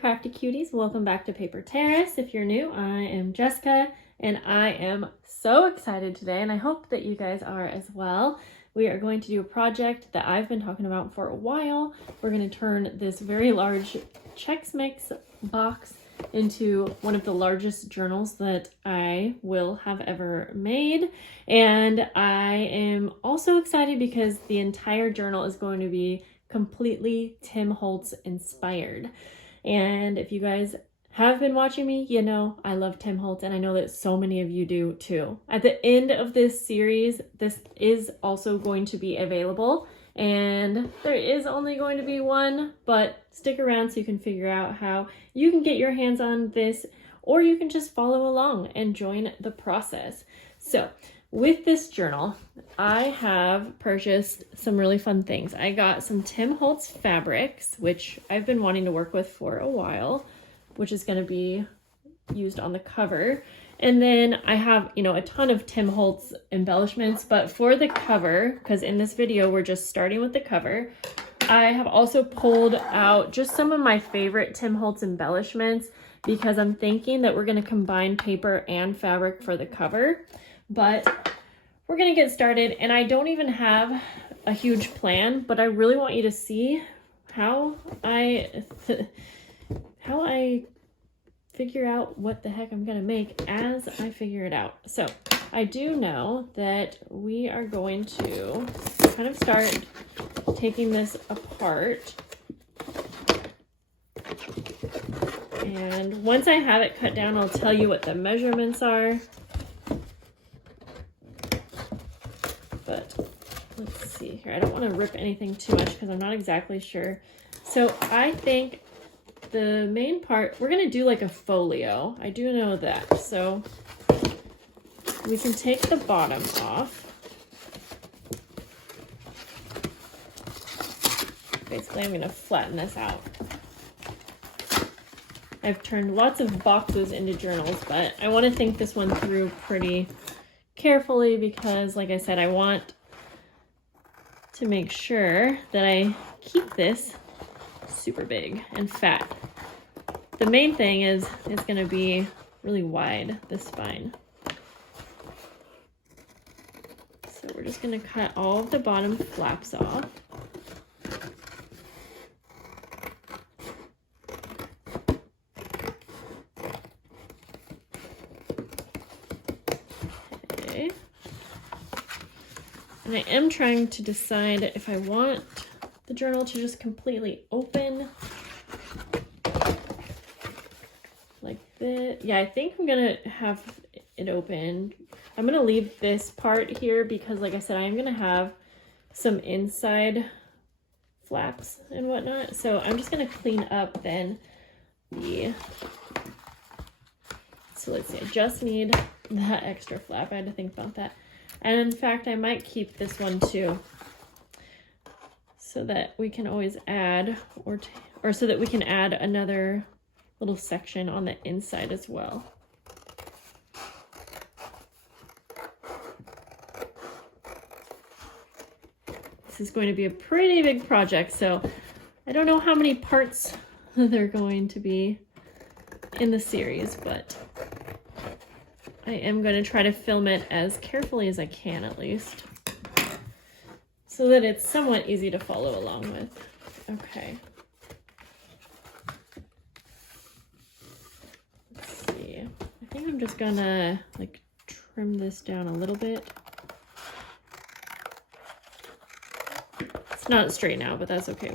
crafty cuties, welcome back to Paper Terrace. If you're new, I am Jessica and I am so excited today, and I hope that you guys are as well. We are going to do a project that I've been talking about for a while. We're going to turn this very large Chex Mix box into one of the largest journals that I will have ever made. And I am also excited because the entire journal is going to be completely Tim Holtz inspired. And if you guys have been watching me, you know I love Tim Holtz, and I know that so many of you do too. At the end of this series, this is also going to be available, and there is only going to be one, but stick around so you can figure out how you can get your hands on this, or you can just follow along and join the process. So with this journal, I have purchased some really fun things. I got some Tim Holtz fabrics, which I've been wanting to work with for a while, which is going to be used on the cover. And then I have, a ton of Tim Holtz embellishments, but for the cover, because in this video we're just starting with the cover, I have also pulled out just some of my favorite Tim Holtz embellishments because I'm thinking that we're going to combine paper and fabric for the cover. But we're going to get started, and I don't even have a huge plan, but I really want you to see how I figure out what the heck I'm going to make as I figure it out. So I do know that we are going to kind of start taking this apart. And once I have it cut down, I'll tell you what the measurements are. But let's see here. I don't want to rip anything too much because I'm not exactly sure. So I think the main part, we're going to do like a folio. I do know that. So we can take the bottom off. Basically, I'm going to flatten this out. I've turned lots of boxes into journals, but I want to think this one through pretty carefully because, like I said, I want to make sure that I keep this super big and fat. The main thing is it's going to be really wide, the spine. So we're just going to cut all of the bottom flaps off. And I am trying to decide if I want the journal to just completely open like this. Yeah, I think I'm gonna have it open. I'm gonna leave this part here because, like I said, I'm gonna have some inside flaps and whatnot. So I'm just gonna clean up then so let's see, I just need that extra flap. I had to think about that. And in fact, I might keep this one too, so that we can always add, or so that we can add another little section on the inside as well. This is going to be a pretty big project, so I don't know how many parts there are going to be in the series, but I am going to try to film it as carefully as I can, at least, so that it's somewhat easy to follow along with. Okay. Let's see. I think I'm just gonna like trim this down a little bit. It's not straight now, but that's okay.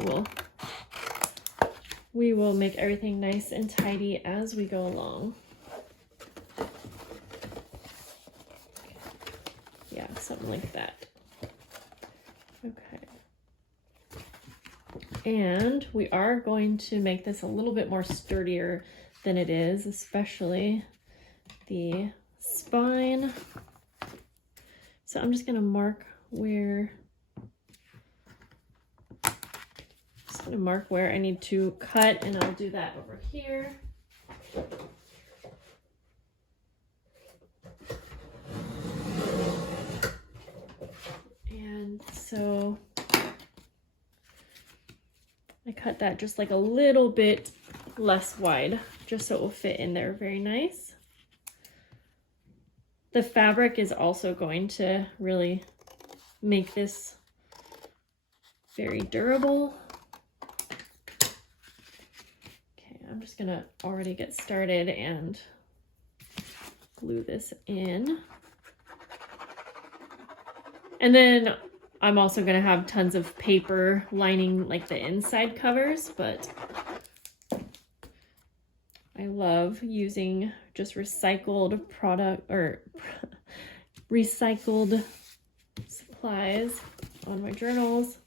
We will make everything nice and tidy as we go along. Yeah, something like that. Okay. And we are going to make this a little bit more sturdier than it is, especially the spine. So I'm just going to mark where I need to cut, and I'll do that over here. And so I cut that just like a little bit less wide, just so it will fit in there very nice. The fabric is also going to really make this very durable. Okay, I'm just gonna already get started and glue this in. And then I'm also gonna have tons of paper lining like the inside covers, but I love using just recycled product or recycled supplies on my journals.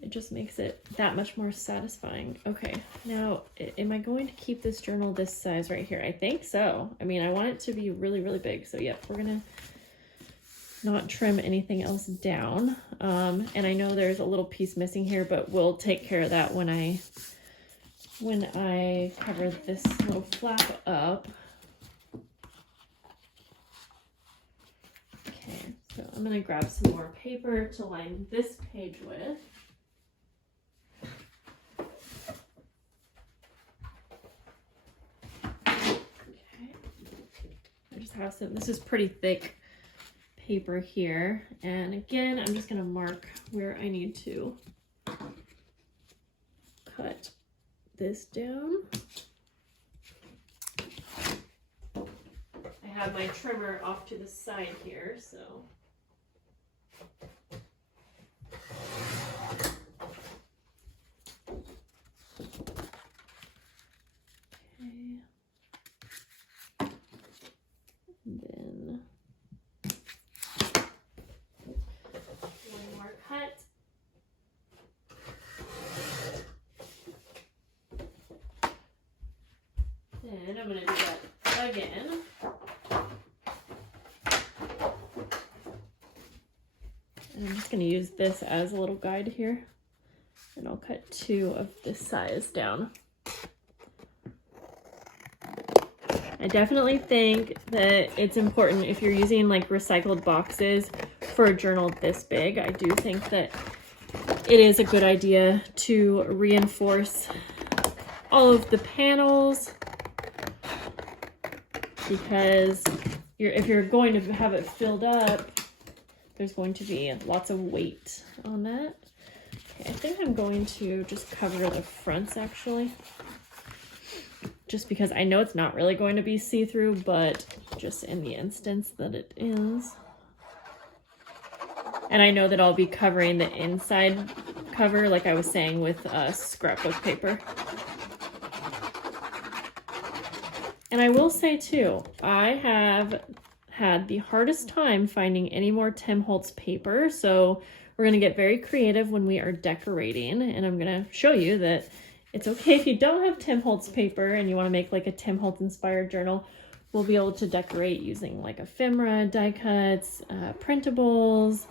It just makes it that much more satisfying. Okay, now am I going to keep this journal this size right here? I think so. I mean, I want it to be really, really big. So yep, we're gonna not trim anything else down. And I know there's a little piece missing here, but we'll take care of that when I cover this little flap up. Okay, so I'm gonna grab some more paper to line this page with. Okay, I just have some, this is pretty thick paper here, and again I'm just gonna mark where I need to cut this down. I have my trimmer off to the side here, so okay. And then one more cut. Then I'm going to do that again. And I'm just going to use this as a little guide here. And I'll cut 2 of this size down. I definitely think that it's important if you're using like recycled boxes for a journal this big. I do think that it is a good idea to reinforce all of the panels, because if you're going to have it filled up, there's going to be lots of weight on that. Okay, I think I'm going to just cover the fronts actually, just because I know it's not really going to be see-through, but just in the instance that it is. And I know that I'll be covering the inside cover, like I was saying, with scrapbook paper. And I will say too, I have had the hardest time finding any more Tim Holtz paper, so we're gonna get very creative when we are decorating, and I'm gonna show you that it's okay if you don't have Tim Holtz paper and you wanna make like a Tim Holtz inspired journal. We'll be able to decorate using like ephemera, die cuts, printables,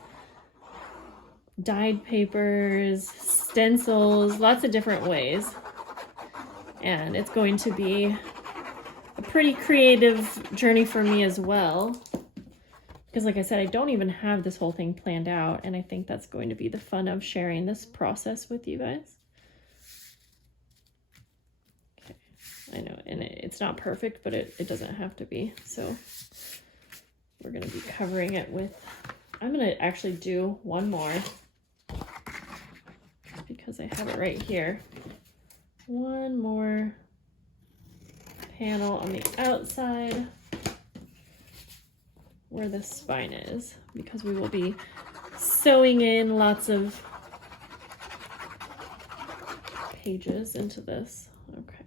dyed papers, stencils, lots of different ways. And it's going to be a pretty creative journey for me as well, because like I said, I don't even have this whole thing planned out, and I think that's going to be the fun of sharing this process with you guys. Okay, I know, and it's not perfect, but it doesn't have to be. So we're going to be covering it with, I'm going to actually do one more because I have it right here. One more panel on the outside where the spine is, because we will be sewing in lots of pages into this. Okay.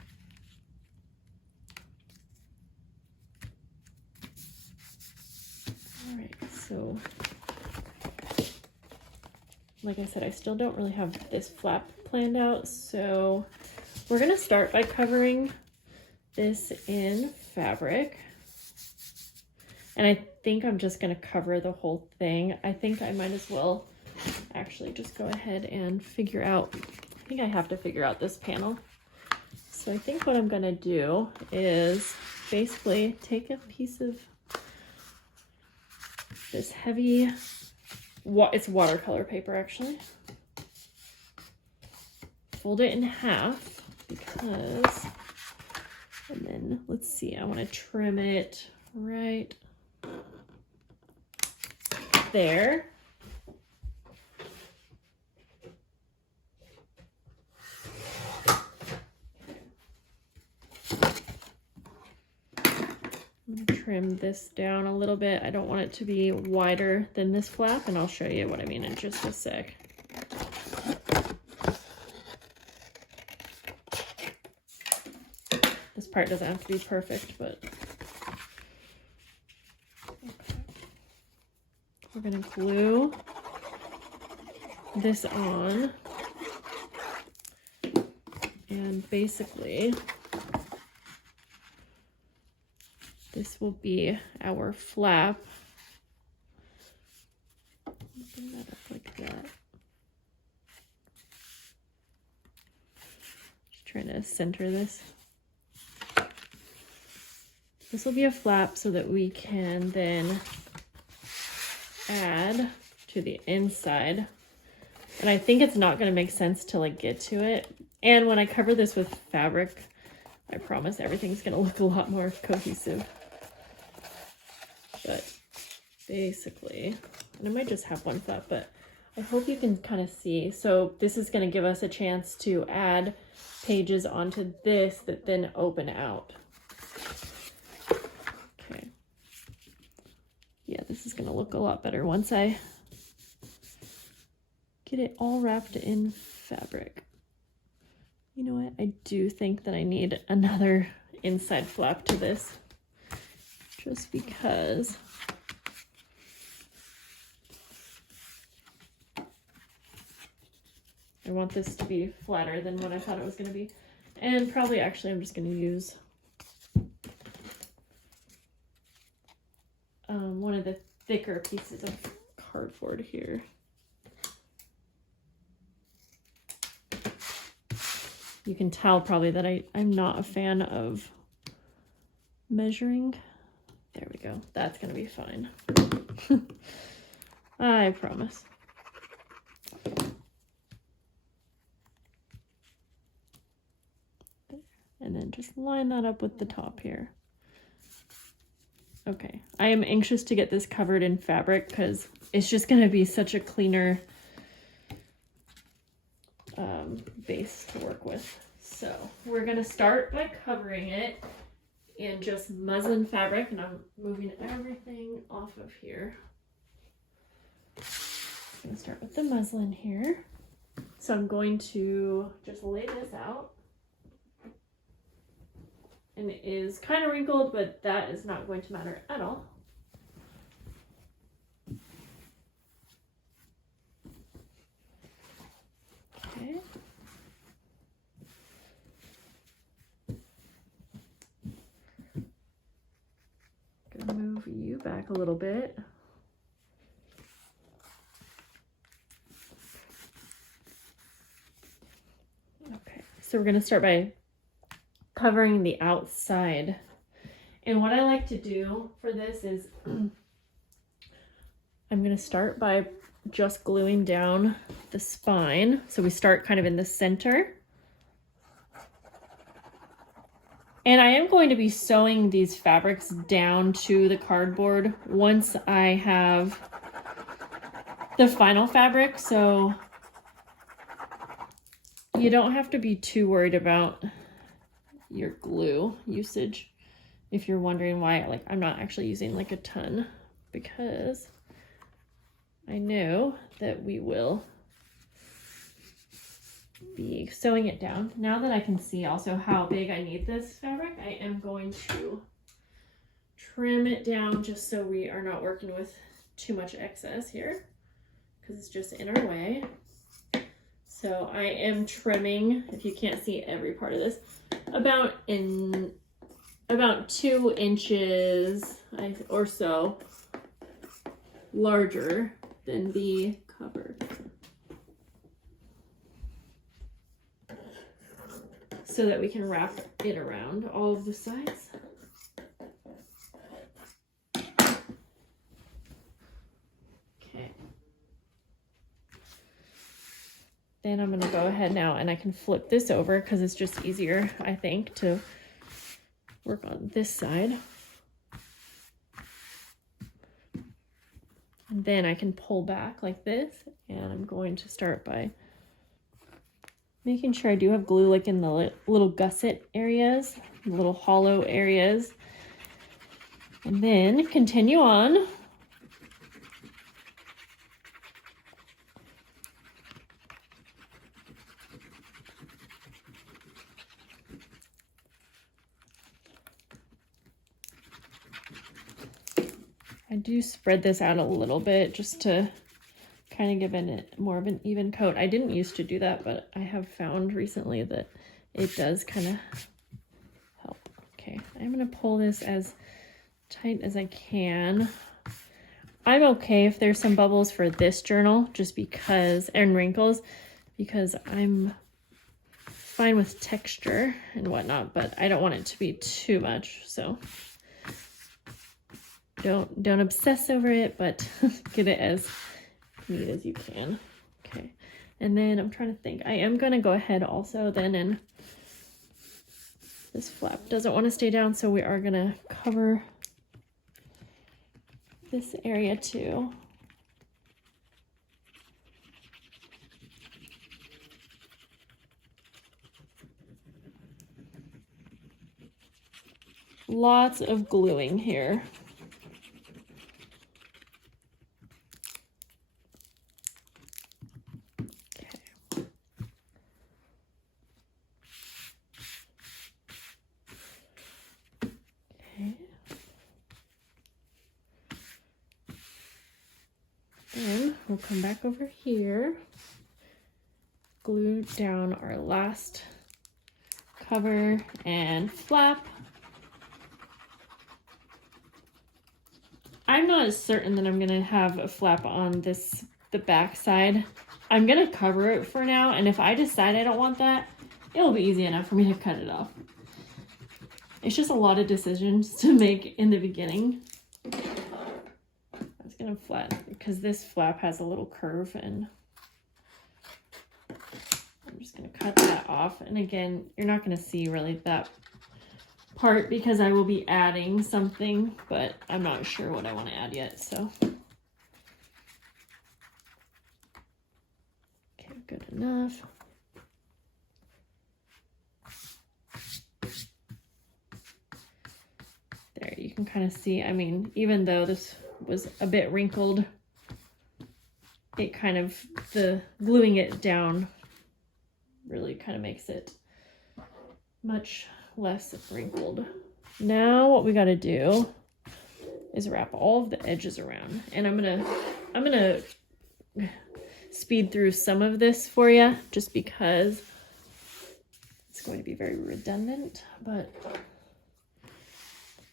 All right, so like I said, I still don't really have this flap planned out, so we're gonna start by covering this in fabric. And I think I'm just gonna cover the whole thing. I think I might as well actually just go ahead and figure out, I think I have to figure out this panel. So I think what I'm gonna do is basically take a piece of this heavy, it's watercolor paper actually. fold it in half because, and then let's see, I want to trim it right there. I'm going to trim this down a little bit. I don't want it to be wider than this flap, and I'll show you what I mean in just a sec. This part doesn't have to be perfect, but okay. We're going to glue this on, and basically this will be our flap. Bring that up like that. Just trying to center this. This will be a flap so that we can then add to the inside. And I think it's not going to make sense to like get to it. And when I cover this with fabric, I promise everything's going to look a lot more cohesive. But basically, and I might just have one flap, but I hope you can kind of see. So this is going to give us a chance to add pages onto this that then open out. Okay. Yeah, this is going to look a lot better once I get it all wrapped in fabric. You know what? I do think that I need another inside flap to this, just because I want this to be flatter than what I thought it was going to be. And probably actually I'm just going to use one of the thicker pieces of cardboard here. You can tell probably that I'm not a fan of measuring. There we go. That's going to be fine. I promise. And then just line that up with the top here. Okay. I am anxious to get this covered in fabric because it's just going to be such a cleaner base to work with. So we're going to start by covering it in just muslin fabric, and I'm moving everything off of here. I'm going to start with the muslin here. So I'm going to just lay this out. And it is kind of wrinkled, but that is not going to matter at all. Okay. Gonna move you back a little bit. Okay, so we're gonna start by covering the outside. And what I like to do for this is I'm gonna start by just gluing down the spine. So we start kind of in the center. And I am going to be sewing these fabrics down to the cardboard once I have the final fabric. So you don't have to be too worried about your glue usage if you're wondering why I'm not actually using like a ton, because I know that we will be sewing it down. Now that I can see also how big I need this fabric, I am going to trim it down just so we are not working with too much excess here, because it's just in our way. So I am trimming, if you can't see every part of this, about 2 inches or so larger than the cover, so that we can wrap it around all of the sides. Okay. Then I'm gonna go ahead now and I can flip this over because it's just easier, I think, to work on this side. And then I can pull back like this, and I'm going to start by making sure I do have glue like in the little gusset areas, the little hollow areas. And then continue on. I do spread this out a little bit just to kind of give it more of an even coat. I didn't used to do that, but I have found recently that it does kind of help. Okay, I'm going to pull this as tight as I can. I'm okay if there's some bubbles for this journal just because, and wrinkles, because I'm fine with texture and whatnot, but I don't want it to be too much, so don't obsess over it, but get it as neat as you can. Okay, and then I'm trying to think, I am going to go ahead also then, and this flap doesn't want to stay down, so we are going to cover this area too. Lots of gluing here. Then we'll come back over here, glue down our last cover and flap. I'm not as certain that I'm gonna have a flap on the back side. I'm gonna cover it for now, and if I decide I don't want that, it'll be easy enough for me to cut it off. It's just a lot of decisions to make in the beginning. Gonna flatten because this flap has a little curve, and I'm just gonna cut that off. And again, you're not gonna see really that part because I will be adding something, but I'm not sure what I want to add yet, so okay, good enough. There, you can kind of see, I mean, even though this was a bit wrinkled, it kind of, the gluing it down really kind of makes it much less wrinkled. Now what we got to do is wrap all of the edges around, and I'm gonna speed through some of this for you just because it's going to be very redundant, but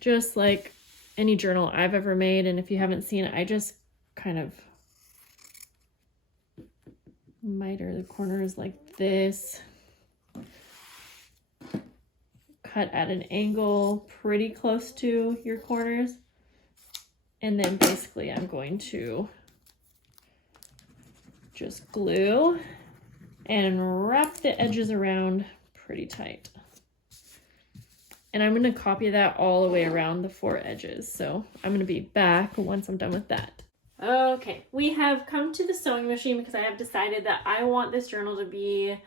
just like any journal I've ever made, and if you haven't seen it, I just kind of miter the corners like this, cut at an angle pretty close to your corners, and then basically I'm going to just glue and wrap the edges around pretty tight. And I'm going to copy that all the way around the 4 edges. So I'm going to be back once I'm done with that. Okay, we have come to the sewing machine because I have decided that I want this journal to be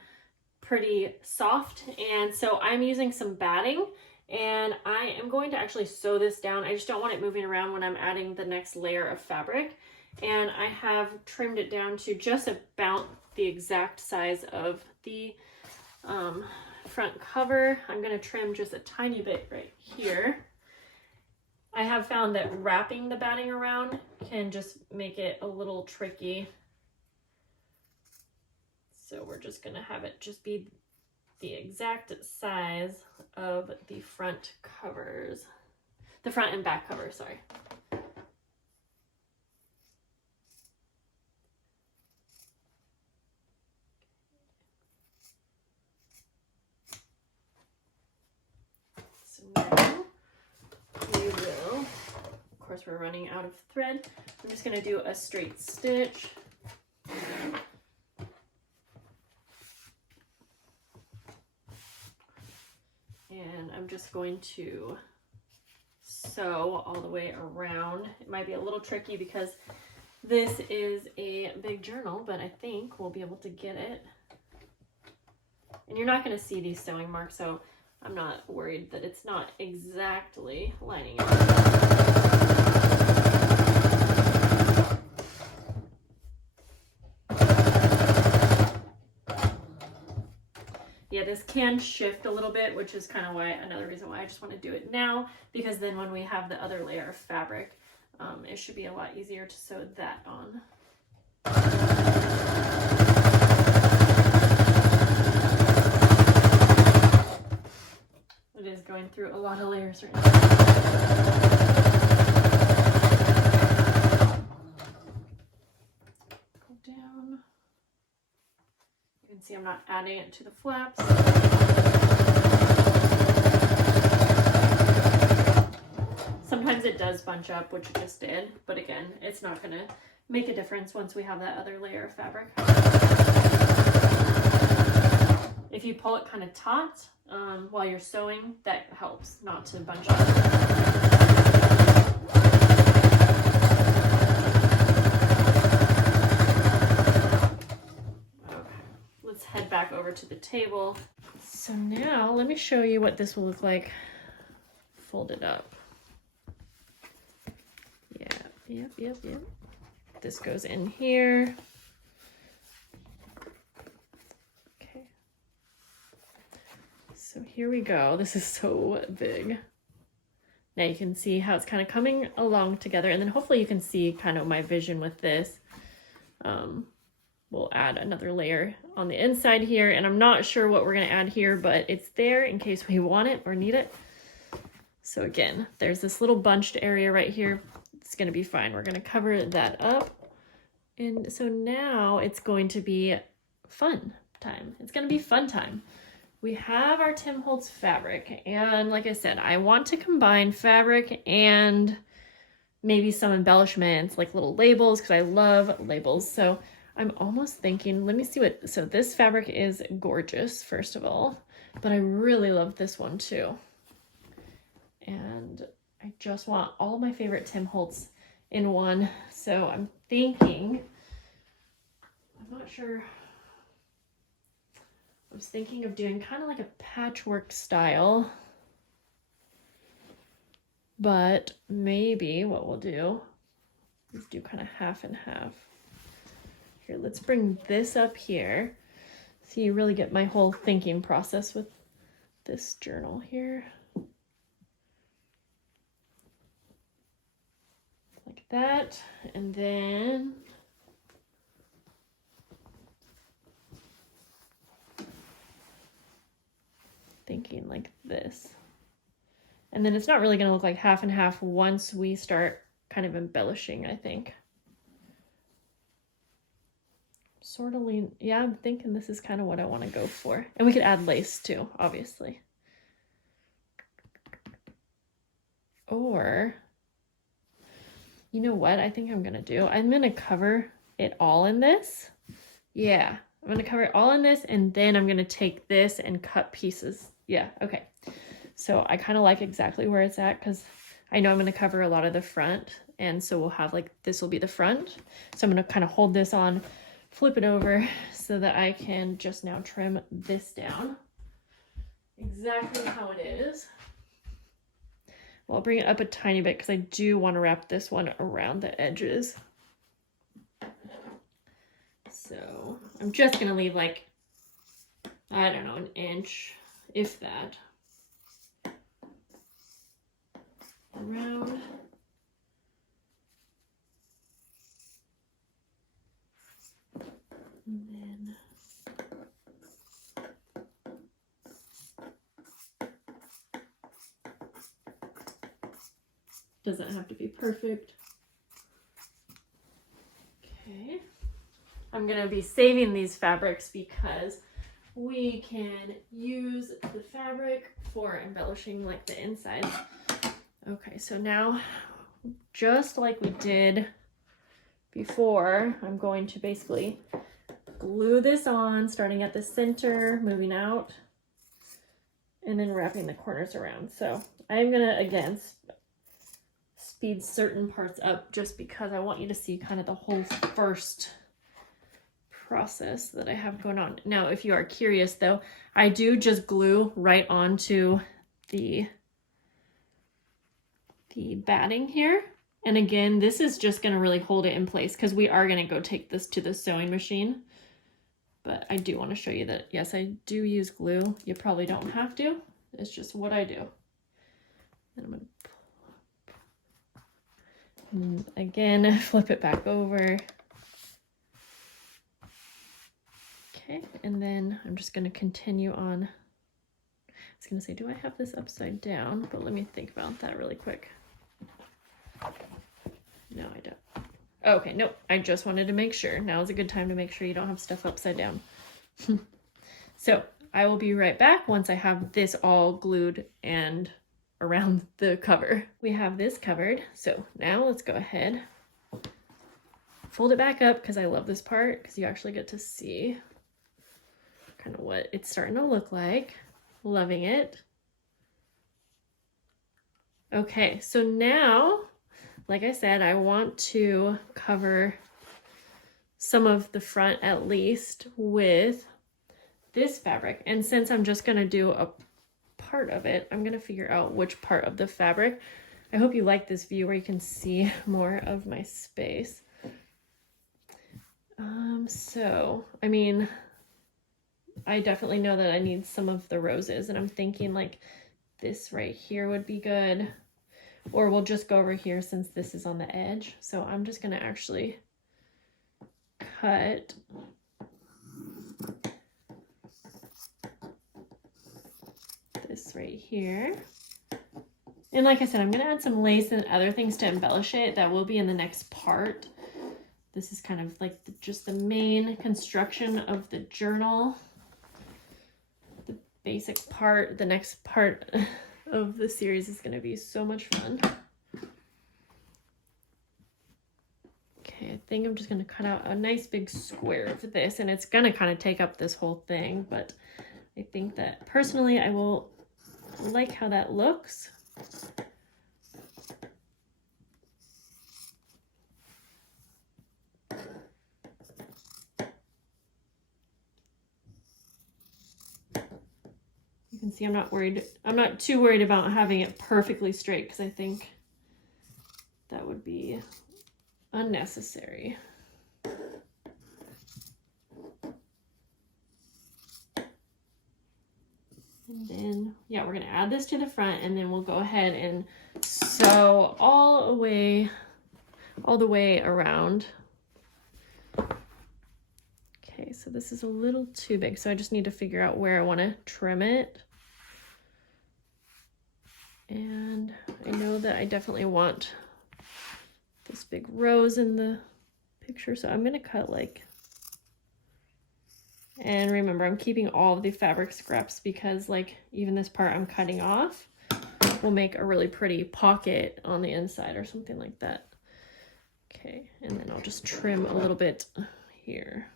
pretty soft. And so I'm using some batting, and I am going to actually sew this down. I just don't want it moving around when I'm adding the next layer of fabric. And I have trimmed it down to just about the exact size of the front cover. I'm going to trim just a tiny bit right here. I have found that wrapping the batting around can just make it a little tricky. So we're just going to have it just be the exact size of the front covers. The front and back cover, sorry. So now we will, of course we're running out of thread. I'm just going to do a straight stitch. I'm just going to sew all the way around. It might be a little tricky because this is a big journal, but I think we'll be able to get it. And you're not going to see these sewing marks, so I'm not worried that it's not exactly lining up. Yeah, this can shift a little bit, which is kind of why, another reason why I just want to do it now, because then when we have the other layer of fabric, it should be a lot easier to sew that on. It is going through a lot of layers right now. Go down. You can see I'm not adding it to the flaps. Sometimes it does bunch up, which it just did, but again, it's not going to make a difference once we have that other layer of fabric. If you pull it kind of taut while you're sewing, that helps not to bunch up. Okay, let's head back over to the table. So now let me show you what this will look like folded up. Yep. This goes in here. Okay. So here we go. This is so big. Now you can see how it's kind of coming along together, and then hopefully you can see kind of my vision with this. We'll add another layer on the inside here, and I'm not sure what we're going to add here, but it's there in case we want it or need it. So again, there's this little bunched area right here. It's going to be fine. We're going to cover that up. And so now it's going to be fun time. It's going to be fun time. We have our Tim Holtz fabric. And like I said, I want to combine fabric and maybe some embellishments like little labels because I love labels. So I'm almost thinking, let me see what, so this fabric is gorgeous, first of all, but I really love this one too. And I just want all my favorite Tim Holtz in one. So I'm thinking, I'm not sure. I was thinking of doing kind of like a patchwork style, but maybe what we'll do is do kind of half and half. Here, let's bring this up here so you really get my whole thinking process with this journal here. Like that, and then thinking like this. And then it's not really going to look like half and half once we start kind of embellishing, I think. Sort of lean, yeah, I'm thinking this is kind of what I want to go for. And we could add lace too, obviously. Or, you know what I think I'm going to do? I'm going to cover it all in this. Yeah, I'm going to cover it all in this, and then I'm going to take this and cut pieces. Yeah, okay. So I kind of like exactly where it's at because I know I'm going to cover a lot of the front, and so we'll have like, this will be the front. So I'm going to kind of hold this on, flip it over so that I can just now trim this down exactly how it is. Well, I'll bring it up a tiny bit because I do want to wrap this one around the edges. So I'm just going to leave like, I don't know, an inch, if that, around. And then doesn't have to be perfect. Okay. I'm going to be saving these fabrics because we can use the fabric for embellishing like the insides. Okay, so now just like we did before, I'm going to basically glue this on, starting at the center, moving out, and then wrapping the corners around. So I'm gonna, again, speed certain parts up just because I want you to see kind of the whole first process that I have going on. Now, if you are curious though, I do just glue right onto the batting here. And again, this is just gonna really hold it in place because we are gonna go take this to the sewing machine. But I do want to show you that, yes, I do use glue. You probably don't have to. It's just what I do. And I'm going to, again, flip it back over. Okay, and then I'm just going to continue on. I was going to say, do I have this upside down? But let me think about that really quick. No, I don't. Okay, nope, I just wanted to make sure. Now is a good time to make sure you don't have stuff upside down. So I will be right back once I have this all glued and around the cover. We have this covered, so now let's go ahead, fold it back up because I love this part because you actually get to see kind of what it's starting to look like. Loving it. Okay, so now, like I said, I want to cover some of the front at least with this fabric. And since I'm just going to do a part of it, I'm going to figure out which part of the fabric. I hope you like this view where you can see more of my space. So, I mean, I definitely know that I need some of the roses, and I'm thinking like this right here would be good. Or we'll just go over here since this is on the edge. So I'm just gonna actually cut this right here. And like I said, I'm gonna add some lace and other things to embellish it. That will be in the next part. This is kind of like just the main construction of the journal. The basic part. The next part of the series is going to be so much fun. Okay, I think I'm just going to cut out a nice big square of this, and it's going to kind of take up this whole thing, but I think that personally I will like how that looks. You can see I'm not too worried about having it perfectly straight because I think that would be unnecessary. And then, yeah, we're gonna add this to the front, and then we'll go ahead and sew all the way around. Okay, so this is a little too big, so I just need to figure out where I want to trim it. And I know that I definitely want this big rose in the picture, so I'm gonna cut like, and remember I'm keeping all of the fabric scraps because like even this part I'm cutting off will make a really pretty pocket on the inside or something like that. Okay, and then I'll just trim a little bit here.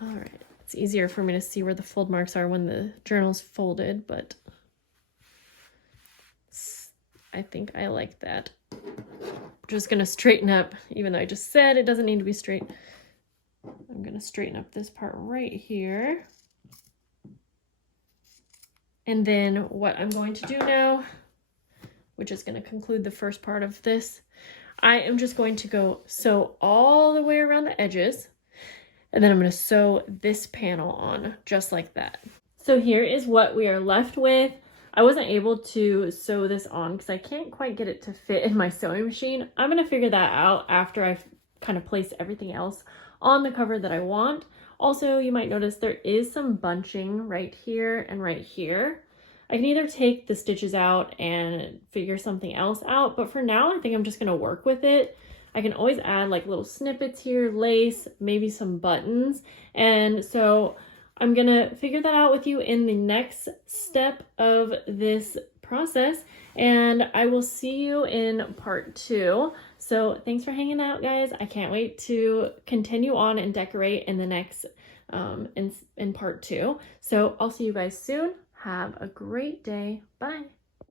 All right, it's easier for me to see where the fold marks are when the journal's folded, but I think I like that. I'm just gonna straighten up, even though I just said it doesn't need to be straight. I'm gonna straighten up this part right here. And then what I'm going to do now, which is gonna conclude the first part of this, I am just going to go sew all the way around the edges. And then I'm going to sew this panel on just like that. So here is what we are left with. I wasn't able to sew this on because I can't quite get it to fit in my sewing machine. I'm going to figure that out after I've kind of placed everything else on the cover that I want. Also, you might notice there is some bunching right here and right here. I can either take the stitches out and figure something else out, but for now I think I'm just going to work with it. I can always add like little snippets here, lace, maybe some buttons. And so I'm gonna figure that out with you in the next step of this process. and I will see you in part 2. So thanks for hanging out, guys. I can't wait to continue on and decorate in the next in part 2. So I'll see you guys soon. Have a great day. Bye.